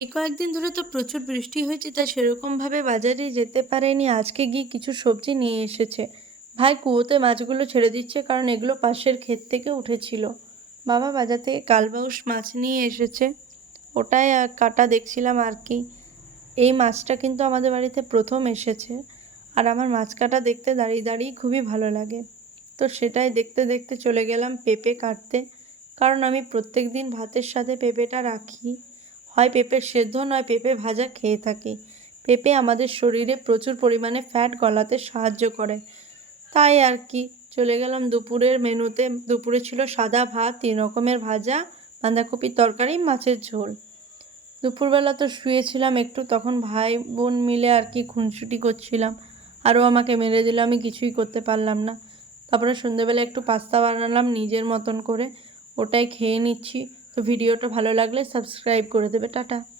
এই কয়েকদিন ধরে তো প্রচুর বৃষ্টি হয়েছে, তাই সেরকমভাবে বাজারে যেতে পারেনি। আজকে গিয়ে কিছু সবজি নিয়ে এসেছে। ভাই কুয়োতে মাছগুলো ছেড়ে দিচ্ছে, কারণ এগুলো পাশের ক্ষেত থেকে উঠেছিল। বাবা বাজার থেকে কালবাউস মাছ নিয়ে এসেছে, ওটাই কাটা দেখছিলাম আর কি। এই মাছটা কিন্তু আমাদের বাড়িতে প্রথম এসেছে, আর আমার মাছ কাটা দেখতে দাঁড়িয়ে দাঁড়িয়ে খুবই ভালো লাগে। তো সেটাই দেখতে দেখতে চলে গেলাম পেঁপে কাটতে, কারণ আমি প্রত্যেক দিন ভাতের সাথে পেঁপেটা রাখি। হয় পেঁপে সেদ্ধ নয় পেঁপে ভাজা খেয়ে থাকি। পেঁপে আমাদের শরীরে প্রচুর পরিমাণে ফ্যাট গলাতে সাহায্য করে। তাই আর কি চলে গেলাম দুপুরের মেনুতে। দুপুরে ছিল সাদা ভাত, 3 রকমের ভাজা, বাঁধাকপির তরকারি, মাছের ঝোল। দুপুরবেলা তো শুয়েছিলাম একটু, তখন ভাই বোন মিলে আর কি খুনসুটি করছিলাম। আরও আমাকে মেরে দিল, আমি কিছুই করতে পারলাম না। তারপরে সন্ধ্যেবেলা একটু পাস্তা বানালাম নিজের মতন করে, ওটাই খেয়ে নিচ্ছি। তো ভিডিওটা ভালো লাগলে সাবস্ক্রাইব করে দেবে। টাটা।